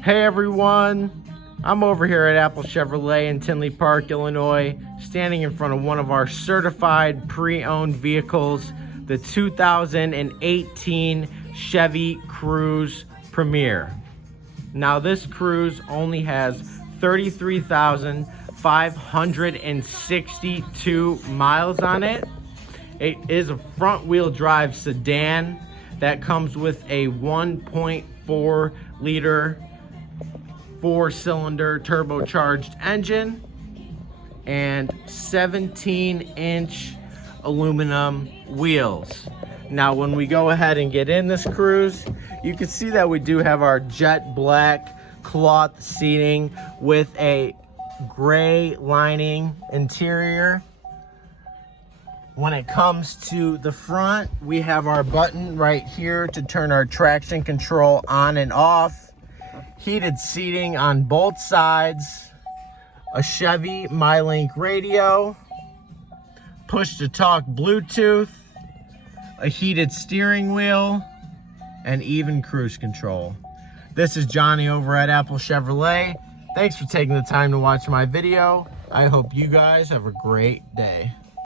Hey everyone, I'm over here at Apple Chevrolet in Tinley Park, Illinois, standing in front of one of our certified pre-owned vehicles, the 2018 Chevy Cruze Premier. Now this Cruze only has 33,562 miles on it. It is a front-wheel drive sedan that comes with a 1.4 liter 4-cylinder turbocharged engine and 17-inch aluminum wheels. Now when we go ahead and get in this Cruze, you can see that we do have our jet black cloth seating with a gray lining interior. When it comes to the front, we have our button right here to turn our traction control on and off. Heated seating on both sides, a Chevy MyLink radio, push-to-talk Bluetooth, a heated steering wheel, and even cruise control. This is Johnny over at Apple Chevrolet. Thanks for taking the time to watch my video. I hope you guys have a great day.